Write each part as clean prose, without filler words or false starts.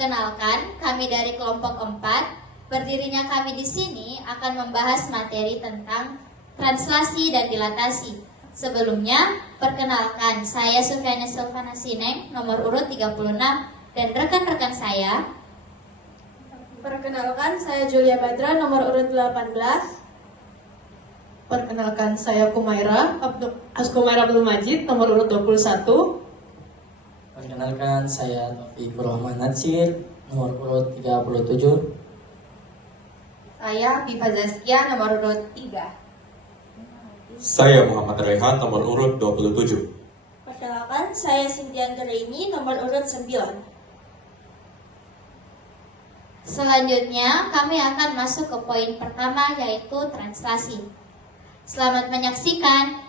Perkenalkan, kami dari kelompok 4. Berdirinya kami di sini akan membahas materi tentang translasi dan dilatasi. Sebelumnya, perkenalkan, saya Sufiana Silvana Sineng, nomor urut 36, dan rekan-rekan saya. Perkenalkan, saya Julia Badra, nomor urut 18. Perkenalkan, saya Kumaira Abdul Majid, nomor urut 21. Perkenalkan, saya Taufikur Rahman Natsir, nomor urut 37. Saya Biva Zaskia, nomor urut 3. Saya Muhammad Rehan, nomor urut 27. Perkenalkan, saya Cynthia Anggraini, nomor urut 9. Selanjutnya, kami akan masuk ke poin pertama, yaitu translasi. Selamat menyaksikan.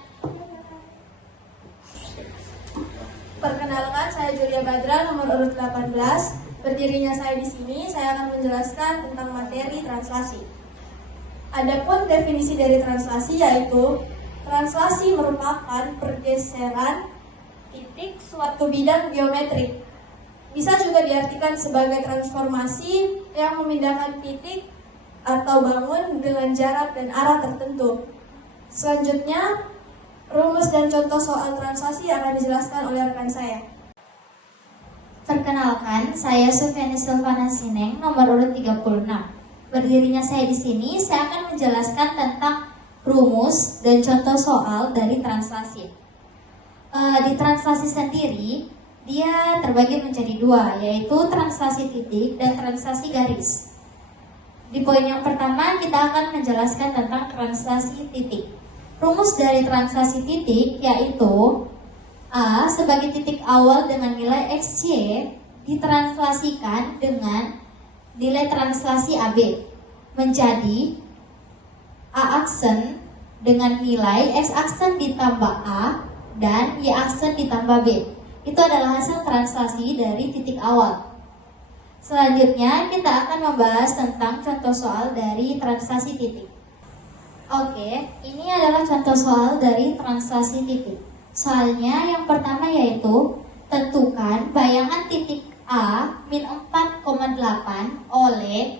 Perkenalkan, saya Julia Badra, nomor urut 18. Berdirinya saya di sini, saya akan menjelaskan tentang materi translasi. Adapun definisi dari translasi yaitu translasi merupakan pergeseran titik suatu bidang geometrik. Bisa juga diartikan sebagai transformasi yang memindahkan titik atau bangun dengan jarak dan arah tertentu. Selanjutnya, rumus dan contoh soal translasi akan dijelaskan oleh rekan saya. Perkenalkan, saya Sufiana Silvana Sineng, nomor urut 36. Berdirinya saya di sini, saya akan menjelaskan tentang rumus dan contoh soal dari translasi. Di translasi sendiri, dia terbagi menjadi dua, yaitu translasi titik dan translasi garis. Di poin yang pertama, kita akan menjelaskan tentang translasi titik. Rumus dari translasi titik yaitu A sebagai titik awal dengan nilai XY ditranslasikan dengan nilai translasi AB menjadi A aksen dengan nilai X aksen ditambah A dan Y aksen ditambah B. Itu adalah hasil translasi dari titik awal. Selanjutnya kita akan membahas tentang contoh soal dari translasi titik. Oke, ini adalah contoh soal dari translasi titik. Soalnya yang pertama yaitu tentukan bayangan titik A min 4,8 oleh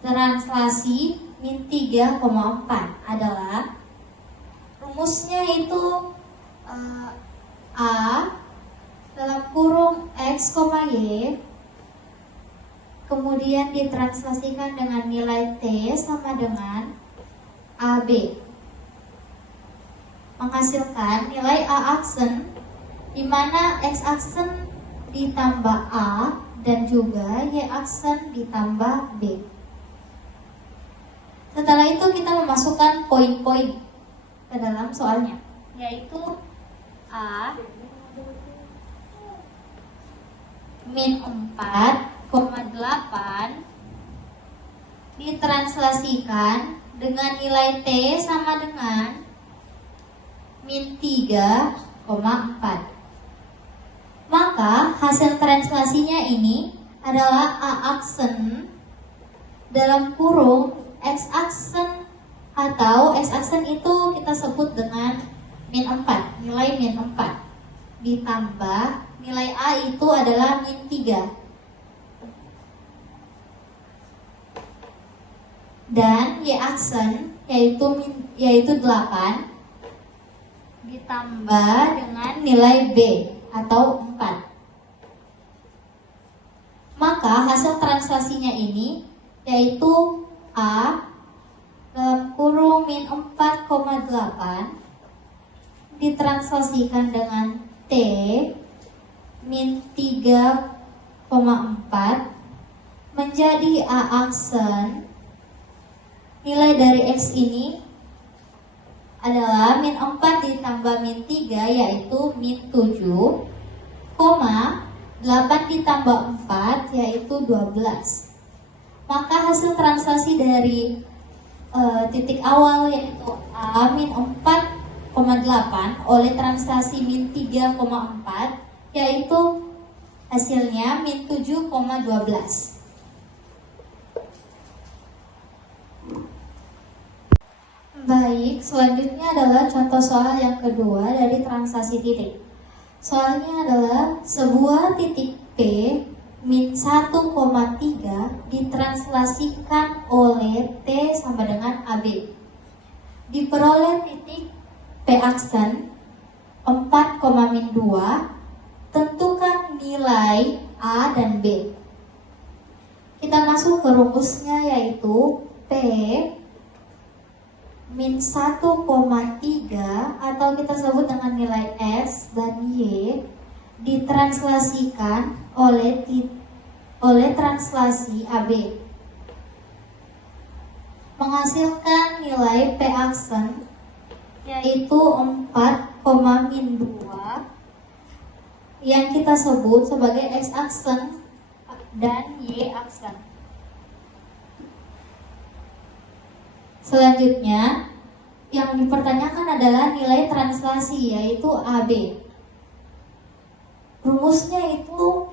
translasi min 3,4 adalah rumusnya itu A dalam kurung X, Y kemudian ditranslasikan dengan nilai T sama dengan AB menghasilkan nilai A aksen di mana X aksen ditambah A dan juga Y aksen ditambah B. Setelah itu kita memasukkan poin-poin ke dalam soalnya, yaitu A min 4,8 ditranslasikan dengan nilai T sama dengan min 3,4. Maka hasil translasinya ini adalah A aksen dalam kurung X aksen, atau X aksen itu kita sebut dengan min 4, nilai min 4 ditambah nilai A itu adalah min 3 dan Y aksen yaitu 8 ditambah dengan nilai B atau 4. Maka hasil translasinya ini yaitu A dalam kurung min 4,8 ditranslasikan dengan T min 3,4 menjadi A aksen. Nilai dari X ini adalah min 4 ditambah min 3 yaitu min 7, 8 ditambah 4 yaitu 12. Maka hasil translasi dari titik awal yaitu A min 4,8 oleh translasi min 3,4 yaitu hasilnya min 7,12. Baik, selanjutnya adalah contoh soal yang kedua dari translasi titik. Soalnya adalah sebuah titik P P min 1,3 ditranslasikan oleh T sama dengan AB. Diperoleh titik P aksen 4,-2. Tentukan nilai A dan B. Kita masuk ke rumusnya, yaitu P min 1,3 atau kita sebut dengan nilai X dan Y ditranslasikan oleh translasi AB, menghasilkan nilai P aksen yaitu 4,-2 yang kita sebut sebagai X aksen dan Y aksen. Selanjutnya yang dipertanyakan adalah nilai translasi yaitu AB. Rumusnya itu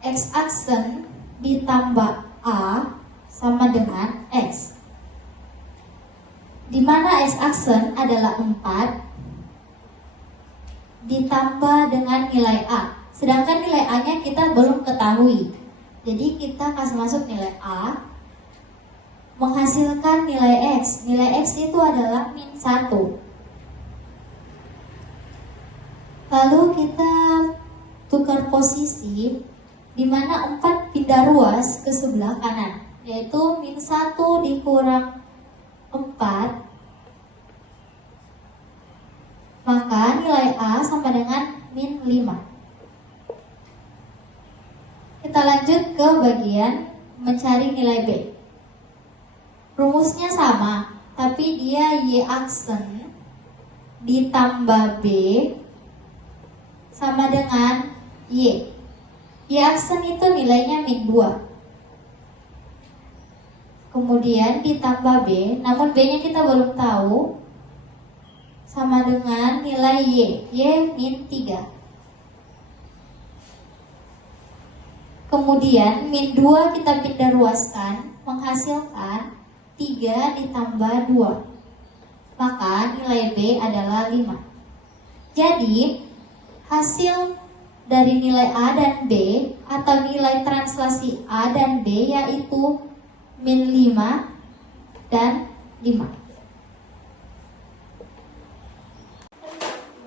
X aksen ditambah A sama dengan X, di mana X aksen adalah 4 ditambah dengan nilai A. Sedangkan nilai A-nya kita belum ketahui. Jadi kita kasih masuk nilai A, menghasilkan nilai X. Nilai X itu adalah min 1. Lalu kita tukar posisi, di mana 4 pindah ruas ke sebelah kanan, yaitu min 1 dikurang 4, maka nilai A sama dengan min 5. Kita lanjut ke bagian mencari nilai B. Rumusnya sama, tapi dia Y aksen ditambah B sama dengan Y. Y aksen itu nilainya min 2. Kemudian ditambah B, namun B-nya kita belum tahu, sama dengan nilai Y min 3. Kemudian min 2 kita pindah ruaskan, menghasilkan 3 ditambah 2. Maka nilai B adalah 5. Jadi hasil dari nilai A dan B atau nilai translasi A dan B yaitu min 5 dan 5.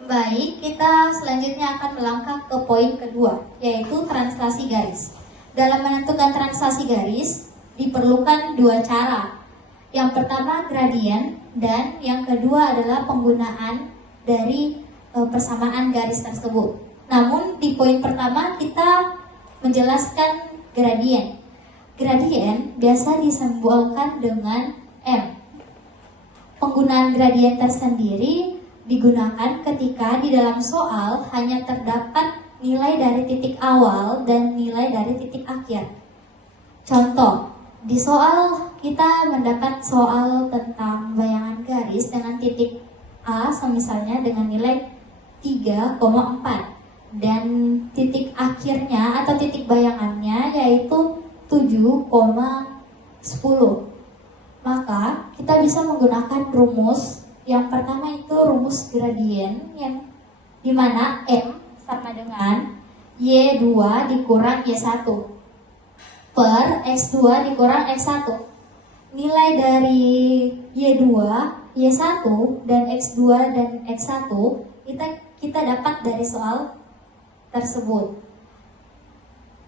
Baik, kita selanjutnya akan melangkah ke poin kedua, yaitu translasi garis. Dalam menentukan translasi garis diperlukan 2 cara. Yang pertama gradien dan yang kedua adalah penggunaan dari persamaan garis tersebut. Namun di poin pertama kita menjelaskan gradien. Gradien biasa disimbolkan dengan M. Penggunaan gradien tersendiri digunakan ketika di dalam soal hanya terdapat nilai dari titik awal dan nilai dari titik akhir. Contoh, di soal kita mendapat soal tentang bayangan garis dengan titik A misalnya dengan nilai 3,4 dan titik akhirnya atau titik bayangannya yaitu 7,10. Maka kita bisa menggunakan rumus. Yang pertama itu rumus gradien yang dimana M sama dengan Y2 dikurang Y1 per X2 dikurang X1. Nilai dari Y2, Y1 dan X2 dan X1 kita dapat dari soal tersebut.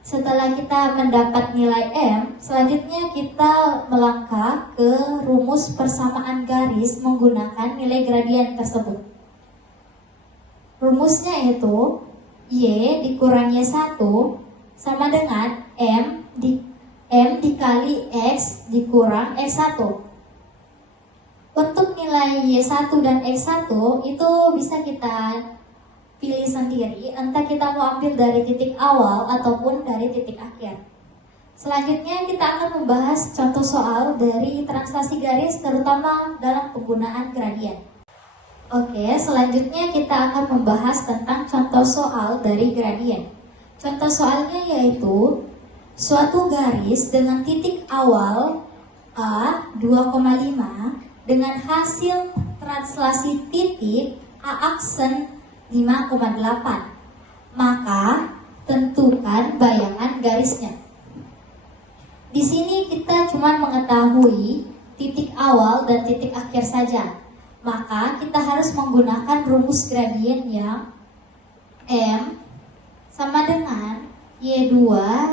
Setelah kita mendapat nilai M, selanjutnya kita melangkah ke rumus persamaan garis menggunakan nilai gradien tersebut. Rumusnya itu Y dikurang Y1 sama dengan M dikali X dikurang X1. Untuk nilai Y1 dan X1 itu bisa kita pilih sendiri, entah kita mau ambil dari titik awal ataupun dari titik akhir. Selanjutnya kita akan membahas contoh soal dari translasi garis terutama dalam penggunaan gradien. Oke, selanjutnya kita akan membahas tentang contoh soal dari gradien. Contoh soalnya yaitu suatu garis dengan titik awal A 2,5 dengan hasil translasi titik A aksen 5,8. Maka tentukan bayangan garisnya. Di sini kita cuma mengetahui titik awal dan titik akhir saja. Maka kita harus menggunakan rumus gradien yang M sama dengan Y2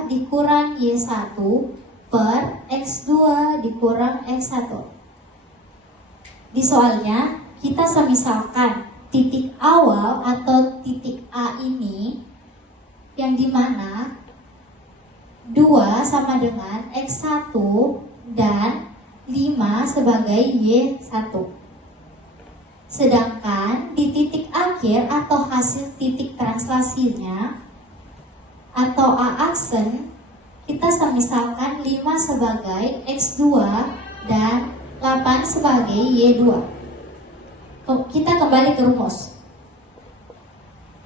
dikurang Y1 per X2 dikurang X1. Di soalnya kita semisalkan titik awal atau titik A ini yang dimana 2 sama dengan X1 dan 5 sebagai Y1. Sedangkan di titik akhir atau hasil titik translasinya atau A aksen kita semisalkan 5 sebagai X2 dan 8 sebagai Y2. Kita kembali ke rumus.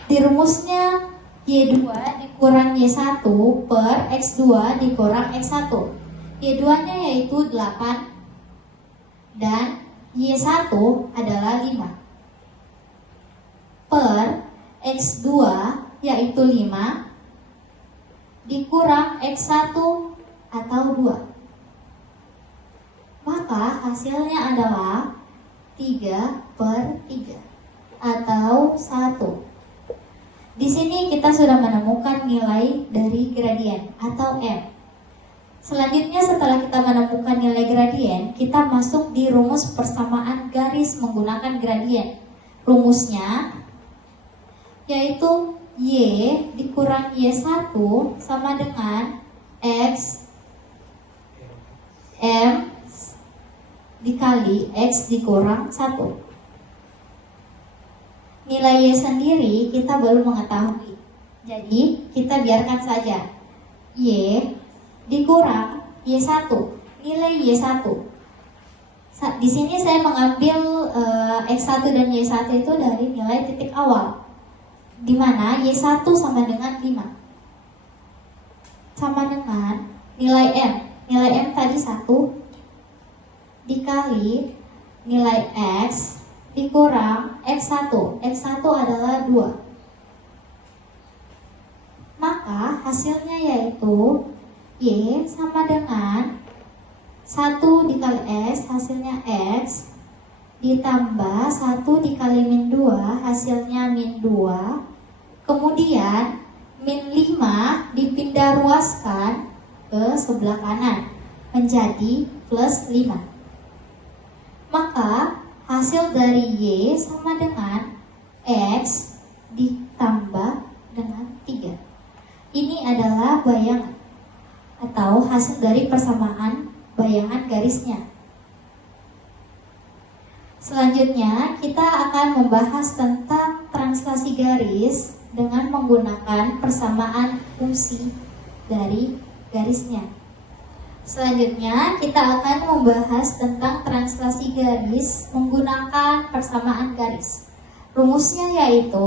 Di rumusnya Y2 dikurang Y1 per X2 dikurang X1. Y2-nya yaitu 8 dan Y1 adalah 5. Per X2 yaitu 5 dikurang X1 atau 2. Maka hasilnya adalah 3 per 3 atau 1. Di sini kita sudah menemukan nilai dari gradien atau M. Selanjutnya setelah kita menemukan nilai gradien, kita masuk di rumus persamaan garis menggunakan gradien. Rumusnya yaitu Y dikurang Y1 sama dengan X M dikali X dikurang 1. Nilai Y sendiri kita baru mengetahui. Jadi kita biarkan saja Y dikurang Y1. Nilai Y1. Di sini saya mengambil X1 dan Y1 itu dari nilai titik awal, di mana Y1 sama dengan 5. Sama dengan nilai M. Nilai M tadi 1 dikali nilai X dikurang X1. X1 adalah 2. Maka hasilnya yaitu Y sama dengan 1 dikali X hasilnya X ditambah 1 dikali min 2 hasilnya min 2. Kemudian min 5 dipindah ruaskan ke sebelah kanan menjadi plus 5. Maka hasil dari Y sama dengan X ditambah dengan 3. Ini adalah bayangan atau hasil dari persamaan bayangan garisnya. Selanjutnya kita akan membahas tentang translasi garis dengan menggunakan persamaan fungsi dari garisnya. Selanjutnya kita akan membahas tentang translasi garis menggunakan persamaan garis. Rumusnya yaitu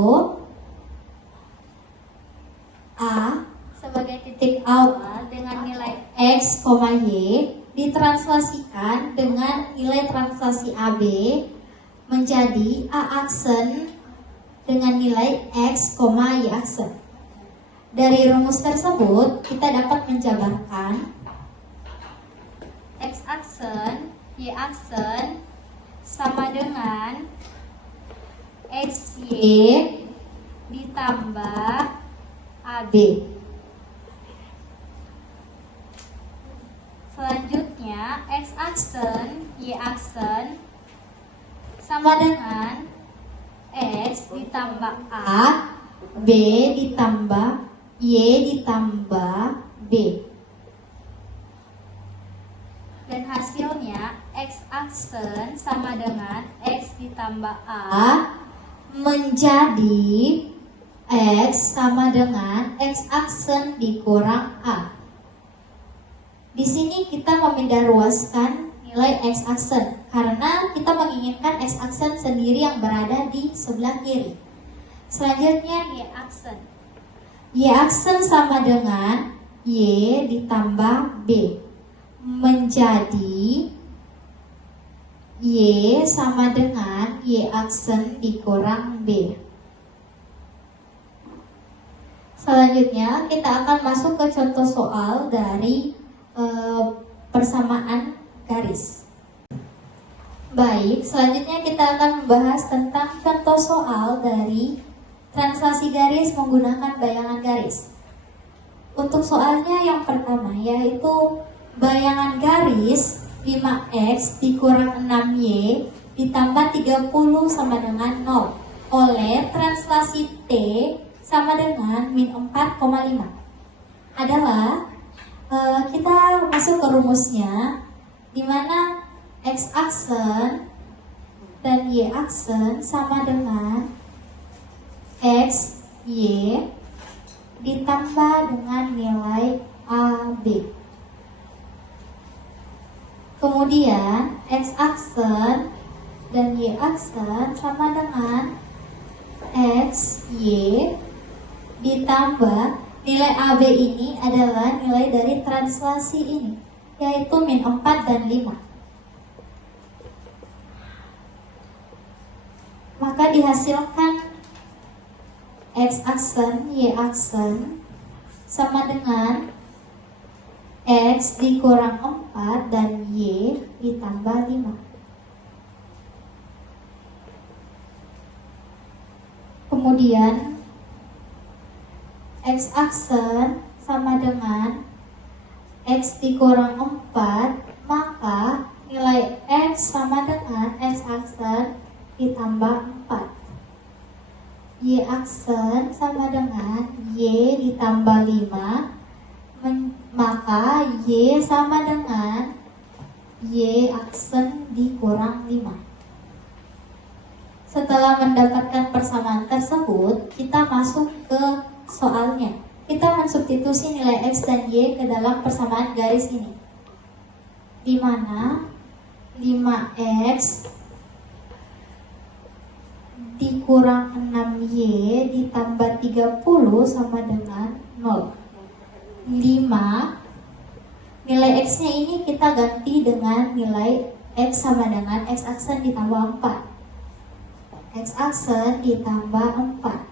A sebagai titik awal dengan nilai X, Y ditranslasikan dengan nilai translasi AB menjadi A aksen dengan nilai X, Y aksen. Dari rumus tersebut kita dapat menjabarkan X aksen, Y aksen sama dengan XY ditambah AB. Selanjutnya X aksen, Y aksen sama dengan X ditambah A, B ditambah Y ditambah B. Dan hasilnya X aksen sama dengan X ditambah A menjadi X sama dengan X aksen dikurang A. Di sini kita memindah ruaskan nilai X aksen karena kita menginginkan X aksen sendiri yang berada di sebelah kiri. Selanjutnya Y aksen. Y aksen sama dengan Y ditambah B menjadi Y sama dengan Y aksen dikurang B. Selanjutnya kita akan masuk ke contoh soal dari persamaan garis. Baik, selanjutnya kita akan membahas tentang contoh soal dari translasi garis menggunakan bayangan garis. Untuk soalnya yang pertama yaitu bayangan garis 5x dikurang 6y ditambah 30 sama dengan 0 oleh translasi T sama dengan min 4,5 adalah kita masuk ke rumusnya, di mana x aksen dan y aksen sama dengan x, y ditambah dengan nilai AB. Kemudian x aksen dan y aksen sama dengan x, y ditambah nilai AB ini adalah nilai dari translasi ini, yaitu min 4 dan 5. Maka dihasilkan x aksen, y aksen sama dengan x dikurang 4 dan y ditambah 5. Kemudian x aksen sama dengan x dikurang 4, maka nilai x sama dengan x aksen ditambah 4. Y aksen sama dengan y ditambah 5, maka y sama dengan y aksen dikurang 5. Setelah mendapatkan persamaan tersebut, kita masuk ke soalnya. Kita mensubstitusi nilai x dan y ke dalam persamaan garis ini, di mana 5x dikurang 6y ditambah 30 sama dengan 0. 5, nilai x nya ini kita ganti dengan nilai x sama dengan x aksen ditambah 4. X aksen ditambah 4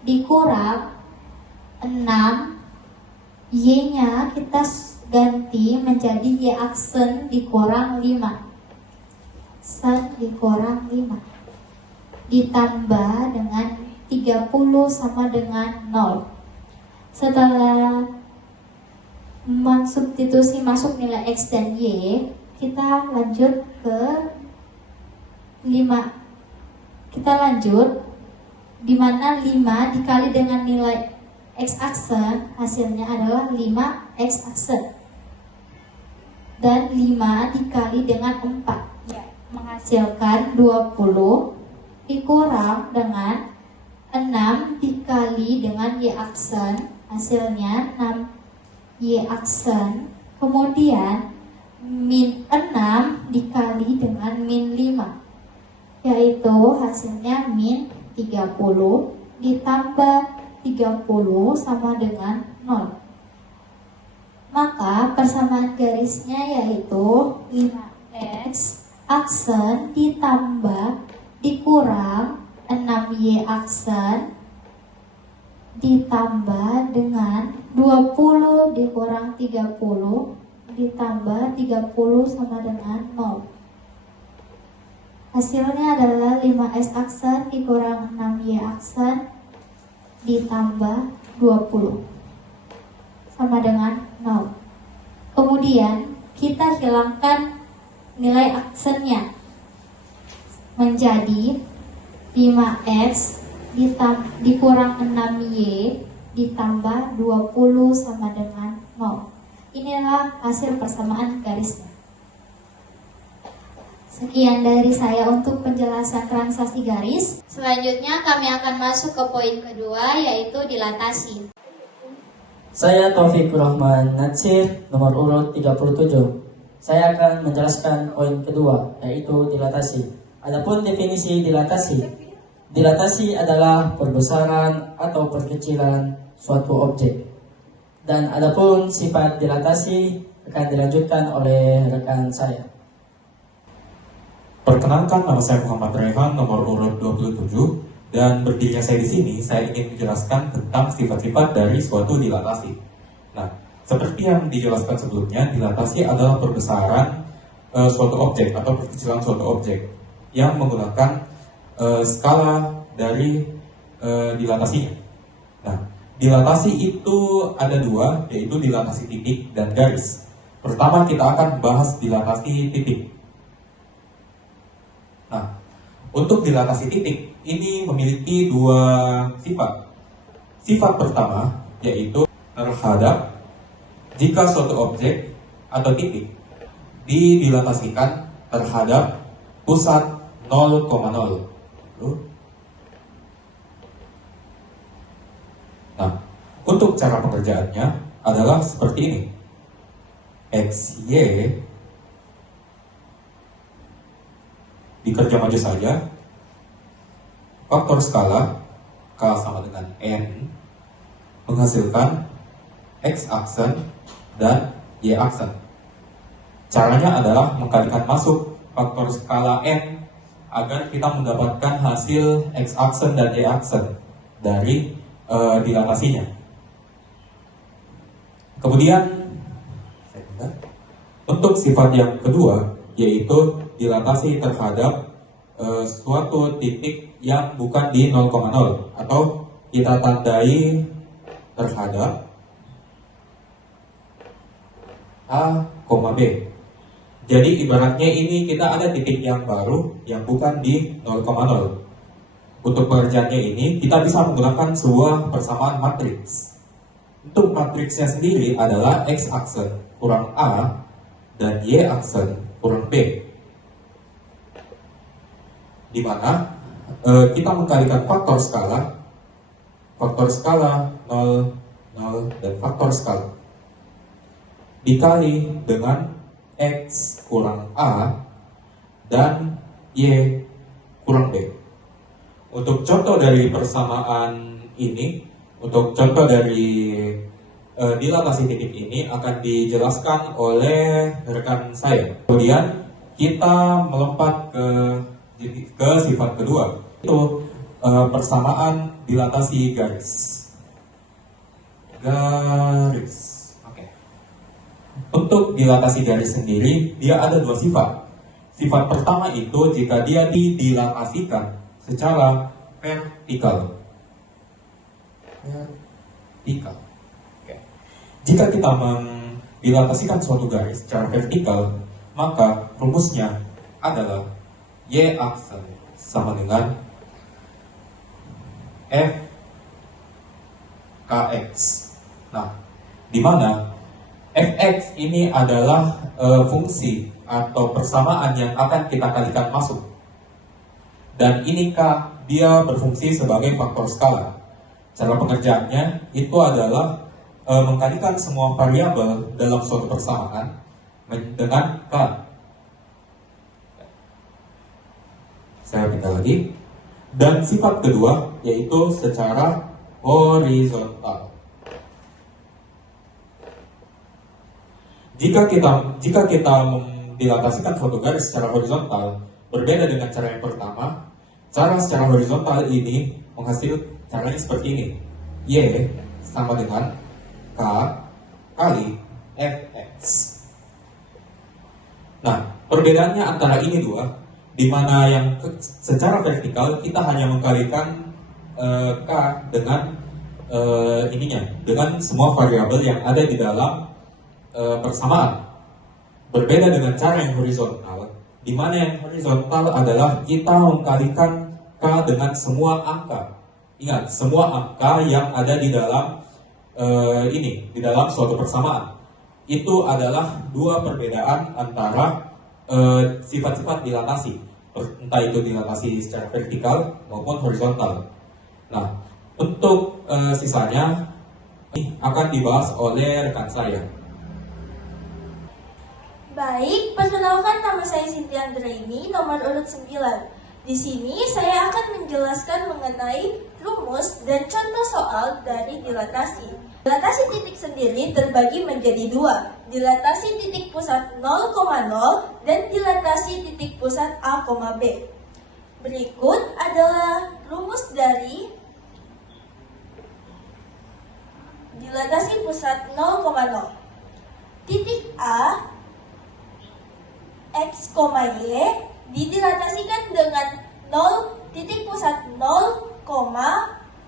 dikurang 6, y nya kita ganti menjadi y aksen dikurang 5, aksen dikurang 5 ditambah dengan 30 sama dengan 0. Setelah mensubstitusi masuk nilai x dan y, kita lanjut ke 5. Kita lanjut, di mana 5 dikali dengan nilai x aksen hasilnya adalah 5x aksen, dan 5 dikali dengan 4 menghasilkan 20 dikurang dengan 6 dikali dengan y aksen hasilnya 6y aksen, kemudian min 6 dikali dengan min 5 yaitu hasilnya min 30 ditambah 30 sama dengan 0. Maka persamaan garisnya yaitu 5x aksen ditambah dikurang 6y aksen ditambah dengan 20 dikurang 30 ditambah 30 sama dengan 0. Hasilnya adalah 5x aksen dikurang 6y aksen ditambah 20 sama dengan 0. Kemudian kita hilangkan nilai aksennya menjadi 5x dikurang 6y ditambah 20 sama dengan 0. Inilah hasil persamaan garisnya. Sekian dari saya untuk penjelasan translasi garis. Selanjutnya kami akan masuk ke poin kedua, yaitu dilatasi. Saya Taufik Rahman Natsir, nomor urut 37. Saya akan menjelaskan poin kedua, yaitu dilatasi. Adapun definisi dilatasi. Dilatasi adalah perbesaran atau perkecilan suatu objek. Dan adapun sifat dilatasi akan dilanjutkan oleh rekan saya. Perkenalkan, nama saya Muhammad Rehan, nomor urut 27. Dan berdirinya saya di sini, saya ingin menjelaskan tentang sifat-sifat dari suatu dilatasi. Nah, seperti yang dijelaskan sebelumnya, dilatasi adalah perbesaran suatu objek atau perkecilan suatu objek yang menggunakan skala dari dilatasinya. Nah, dilatasi itu ada dua, yaitu dilatasi titik dan garis. Pertama kita akan bahas dilatasi titik. Nah, untuk dilatasi titik ini memiliki dua sifat. Sifat pertama yaitu terhadap jika suatu objek atau titik didilatasikan terhadap pusat 0,0. Nah, untuk cara pengerjaannya adalah seperti ini. XY dikerja maju saja, faktor skala K sama dengan N menghasilkan X aksen dan Y aksen. Caranya adalah mengkalikan masuk faktor skala N agar kita mendapatkan hasil X aksen dan Y aksen dari dilatasinya. Kemudian untuk sifat yang kedua yaitu dilatasi terhadap suatu titik yang bukan di 0,0 atau kita tandai terhadap A, B. Jadi ibaratnya ini kita ada titik yang baru yang bukan di 0,0. Untuk pengerjaannya ini kita bisa menggunakan sebuah persamaan matriks. Untuk matriksnya sendiri adalah X aksen kurang A dan Y aksen kurang B, di mana kita mengkalikan faktor skala 0, 0, dan faktor skala dikali dengan X kurang A dan Y kurang B. Untuk contoh dari persamaan ini, untuk contoh dari dilatasi titik ini akan dijelaskan oleh rekan saya. Kemudian kita melompat ke sifat kedua, itu persamaan dilatasi garis. Oke. Untuk dilatasi garis sendiri, dia ada dua sifat. Sifat pertama itu jika dia didilatasikan secara vertikal. Oke. Jika kita mendilatasikan suatu garis secara vertikal, maka rumusnya adalah Y aksen sama dengan F KX. Nah, di mana Fx ini adalah fungsi atau persamaan yang akan kita kalikan masuk. Dan ini K, dia berfungsi sebagai faktor skala. Cara pengerjaannya itu adalah mengkalikan semua variabel dalam suatu persamaan dengan K. Saya pindah lagi. Dan sifat kedua yaitu secara horizontal. Jika kita dilatasikan suatu garis secara horizontal, berbeda dengan cara yang pertama. Cara secara horizontal ini menghasilkan caranya seperti ini. Y sama dengan K kali Fx. Nah, perbedaannya antara ini dua, di mana yang secara vertikal kita hanya mengkalikan K dengan dengan semua variabel yang ada di dalam persamaan. Berbeda dengan cara yang horizontal, di mana yang horizontal adalah kita mengkalikan K dengan semua angka. Ingat, semua angka yang ada di dalam di dalam suatu persamaan. Itu adalah dua perbedaan antara sifat-sifat dilatasi, entah itu dilatasi secara vertikal maupun horizontal. Nah, untuk sisanya ini akan dibahas oleh rekan saya. Baik, perkenalkan nama saya Cynthia Andreini, nomor urut 9. Di sini saya akan menjelaskan mengenai rumus dan contoh soal dari dilatasi. Dilatasi titik sendiri terbagi menjadi dua, dilatasi titik pusat 0,0 dan dilatasi titik pusat A, B. Berikut adalah rumus rumus dari dilatasi pusat 0,0. Titik A X, Y didilatasikan dengan 0 titik pusat 0,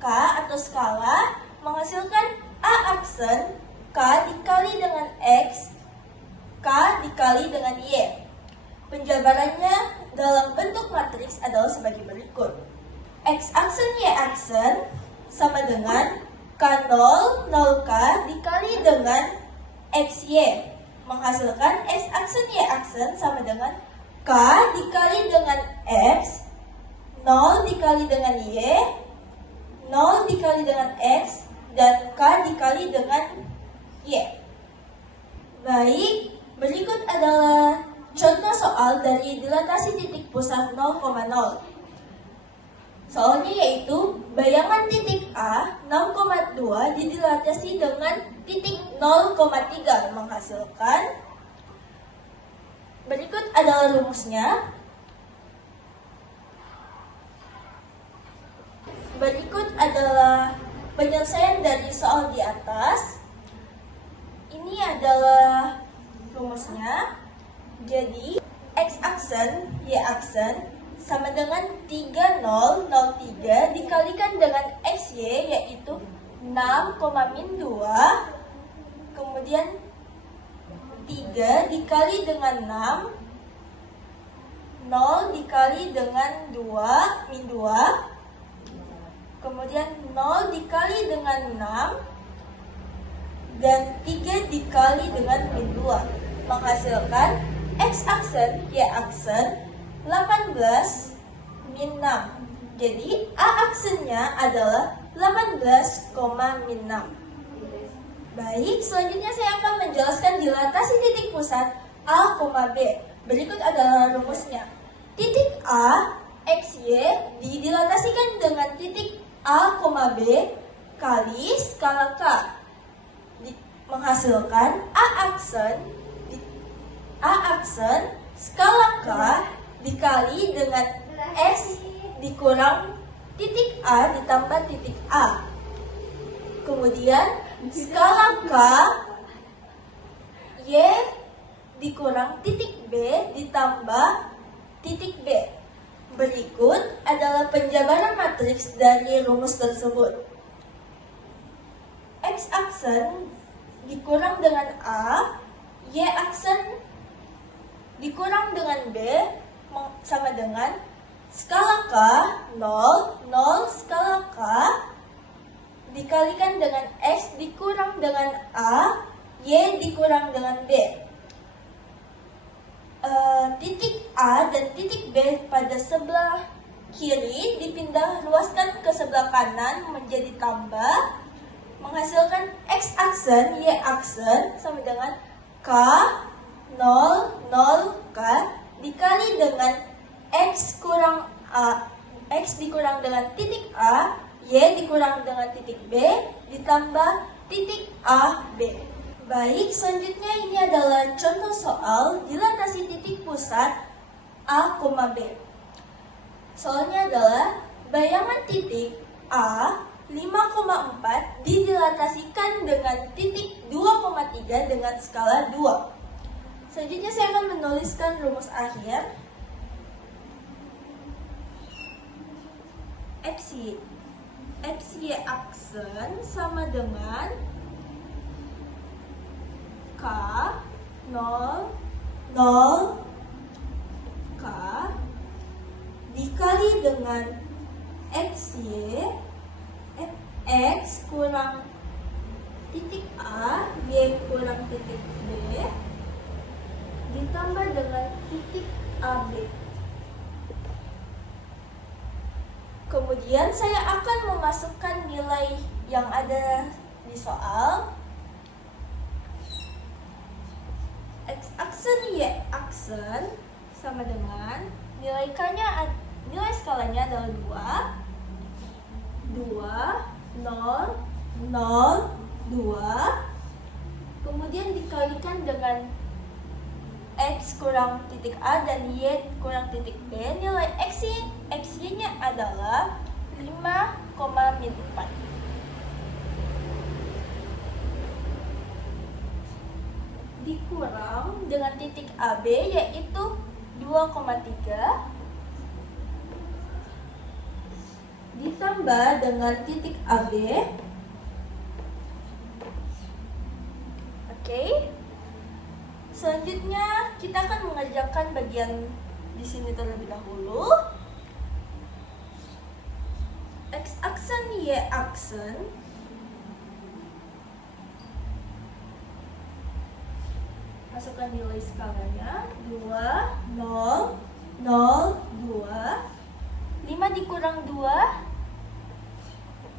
K atau skala menghasilkan A aksen K dikali dengan X, K dikali dengan Y. Penjabarannya dalam bentuk matriks adalah sebagai berikut. X aksen Y aksen sama dengan K0, 0K dikali dengan XY. Menghasilkan X aksen Y aksen sama dengan K dikali dengan X, 0 dikali dengan Y, 0 dikali dengan X, dan K dikali dengan Y. Baik, berikut adalah contoh soal dari dilatasi titik pusat 0,0. Soalnya yaitu bayangan titik A 6,2 didilatasi dengan titik 0,3 menghasilkan. Berikut adalah rumusnya. Berikut adalah penyelesaian dari soal di atas. Ini adalah rumusnya. Jadi X aksen, Y aksen sama dengan 3003 dikalikan dengan XY yaitu 6, min 2, kemudian 3 dikali dengan 6, 0 dikali dengan 2, min 2, kemudian 0 dikali dengan 6, dan 3 dikali dengan min 2, menghasilkan X aksen, Y aksen 18 min 6. Jadi A aksennya adalah 18, min 6. Baik, selanjutnya saya akan menjelaskan dilatasi titik pusat A, B. Berikut adalah rumusnya. Titik A, XY didilatasikan dengan titik A, B kali skala K. Menghasilkan A aksen skala K dikali dengan X dikurang titik A ditambah titik A. Kemudian skala K Y dikurang titik B ditambah titik B. Berikut adalah penjabaran matriks dari rumus tersebut. X aksen dikurang dengan A, Y aksen dikurang dengan B sama dengan skala K 0, 0 skala K dikalikan dengan X dikurang dengan A, Y dikurang dengan B. Titik A dan titik B pada sebelah kiri dipindah luaskan ke sebelah kanan menjadi tambah, menghasilkan X aksen, Y aksen sama dengan K 0, 0 K dikali dengan X kurang A, X dikurang dengan titik A, Y dikurang dengan titik B, ditambah titik A, B. Baik, selanjutnya ini adalah contoh soal dilatasi titik pusat A, B. Soalnya adalah bayangan titik A 5,4 didilatasikan dengan titik 2,3 dengan skala 2. Selanjutnya saya akan menuliskan rumus akhir. XY aksen sama dengan K 0, 0 K dikali dengan XY X kurang titik A, Y kurang titik B ditambah dengan titik AB. Kemudian saya akan memasukkan nilai yang ada di soal. X aksen Y aksen sama dengan nilai K-nya, nilai skalanya adalah 2, 0, 0, 2. Kemudian dikalikan dengan X kurang titik A dan Y kurang titik B. Nilai XY-nya adalah 5 5, min 4. Dikurang dengan titik AB yaitu 2,3 ditambah dengan titik AB. Oke. Selanjutnya kita akan mengerjakan bagian di sini terlebih dahulu. X aksen Y aksen masukkan nilai skalanya 2, 0, 0, 2, 5 dikurang 2,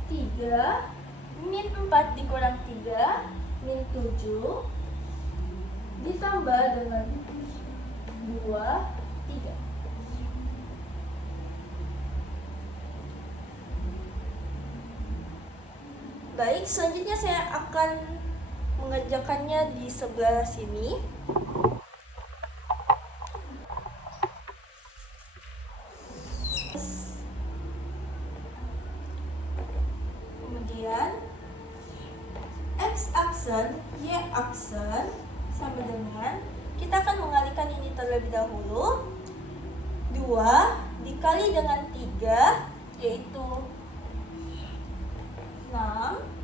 3, min 4 dikurang 3, min 7, ditambah dengan 2, 3. Baik, selanjutnya saya akan mengerjakannya di sebelah sini. Kemudian X aksen, Y aksen sama dengan, kita akan mengalihkan ini terlebih dahulu. 2 dikali dengan 3 yaitu 6.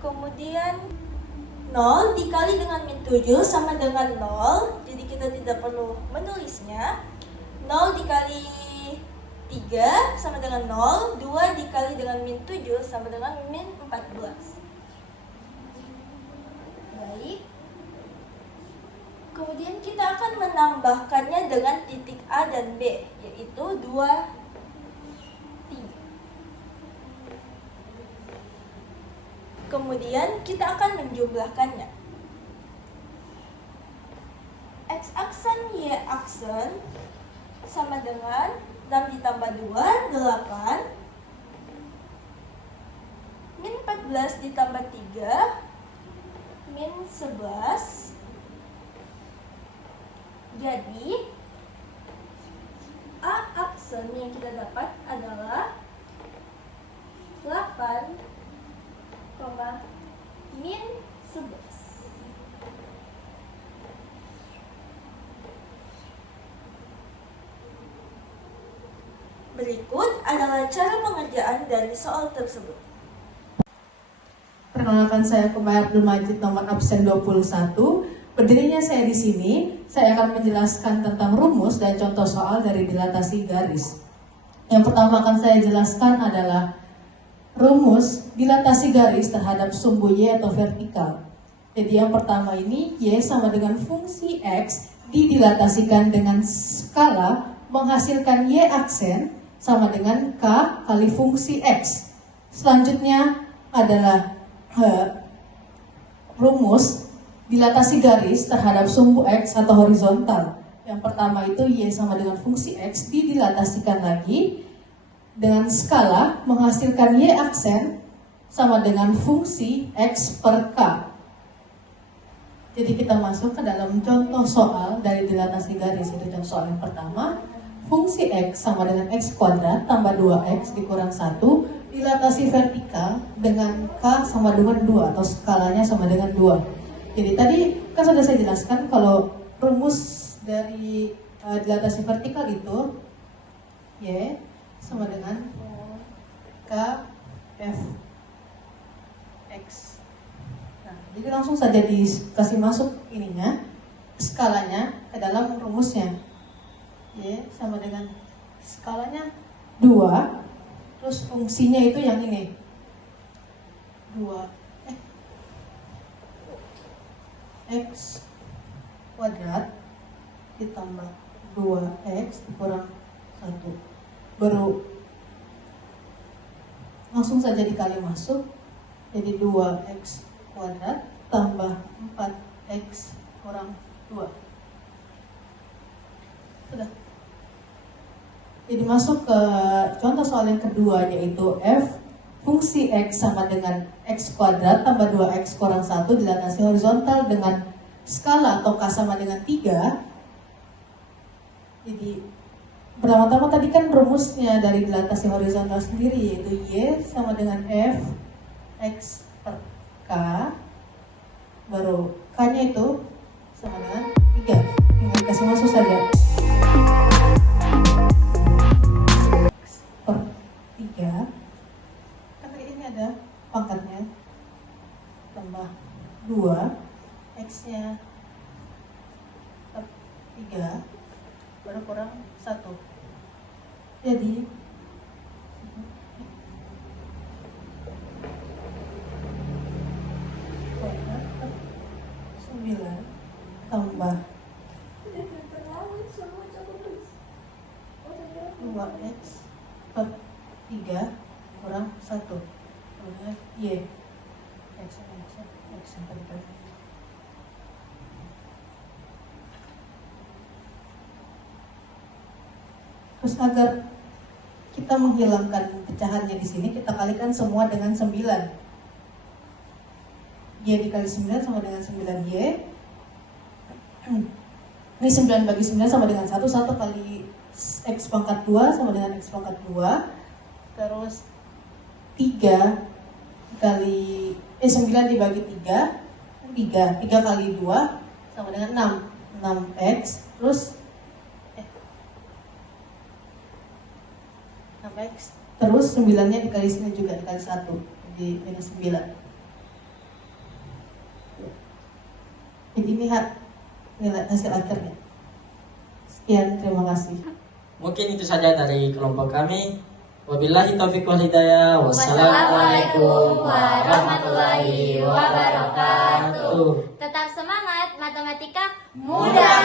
Kemudian 0 dikali dengan min 7 sama dengan 0. Jadi kita tidak perlu menulisnya. 0 dikali 3 sama dengan 0. 2 dikali dengan min 7 sama dengan min 14. Baik. Kemudian kita akan menambahkannya dengan titik A dan B, yaitu 2, 3. Kemudian kita akan menjumlahkannya. X aksen Y aksen sama dengan 6 ditambah 2, 8. Min 14 ditambah 3, min 11. Jadi A aksen yang kita dapat adalah 8, min 11. Berikut adalah cara pengerjaan dari soal tersebut. Perkenalkan, saya Kumair Abdul Majid, nomor absen 21. Berdirinya saya di sini, saya akan menjelaskan tentang rumus dan contoh soal dari dilatasi garis. Yang pertama akan saya jelaskan adalah rumus dilatasi garis terhadap sumbu Y atau vertikal. Jadi yang pertama ini, Y sama dengan fungsi X didilatasikan dengan skala menghasilkan Y aksen sama dengan K kali fungsi X. Selanjutnya adalah rumus dilatasi garis terhadap sumbu X atau horizontal. Yang pertama itu Y sama dengan fungsi X didilatasikan lagi dengan skala menghasilkan Y aksen sama dengan fungsi X per K. Jadi kita masuk ke dalam contoh soal dari dilatasi garis. Itu contoh soal yang pertama. Fungsi X sama dengan X kuadrat tambah 2X dikurang 1 dilatasi vertikal dengan K sama dengan 2 atau skalanya sama dengan 2. Jadi tadi kan sudah saya jelaskan kalau rumus dari dilatasi vertikal itu Y sama dengan K F X. Nah, jadi langsung saja dikasih masuk ininya, skalanya ke dalam rumusnya. Y sama dengan skalanya 2, terus fungsinya itu yang ini 2 X kuadrat ditambah 2X dikurang 1. Baru langsung saja dikali masuk, jadi 2X kuadrat tambah 4X kurang 2. Sudah. Jadi masuk ke contoh soal yang kedua, yaitu F fungsi X sama dengan X kuadrat tambah 2X kurang 1 dilatasi horizontal dengan skala atau K sama dengan 3. Jadi Pertama-tama tadi kan rumusnya dari dilatasi horizontal sendiri, yaitu Y sama dengan F X per K, baru K-nya itu sama dengan 3. Tinggal kasih masuk saja. X per 3, kan ini ada pangkatnya, tambah 2, X-nya per 3, baru kurang 1. Jadi 9 tambah 2x per 3 kurang 1 kemudian y x yang tadi. Terus agar kita menghilangkan pecahannya di sini, kita kalikan semua dengan 9. Y dikali 9 sama dengan 9Y. Ini 9 bagi 9 sama dengan 1. 1 kali X pangkat 2 sama dengan X pangkat 2. Terus 3 kali 9 dibagi 3. 3 kali 2 sama dengan 6. 6X. Terus 6X. Terus 9-nya dikali sini juga dikali 1. Jadi minus 9. Jadi ini nilai hasil akhirnya. Sekian, terima kasih. Mungkin itu saja dari kelompok kami. Wabillahi taufiq wal hidayah. Wassalamualaikum warahmatullahi wabarakatuh. Tetap semangat, matematika Mudah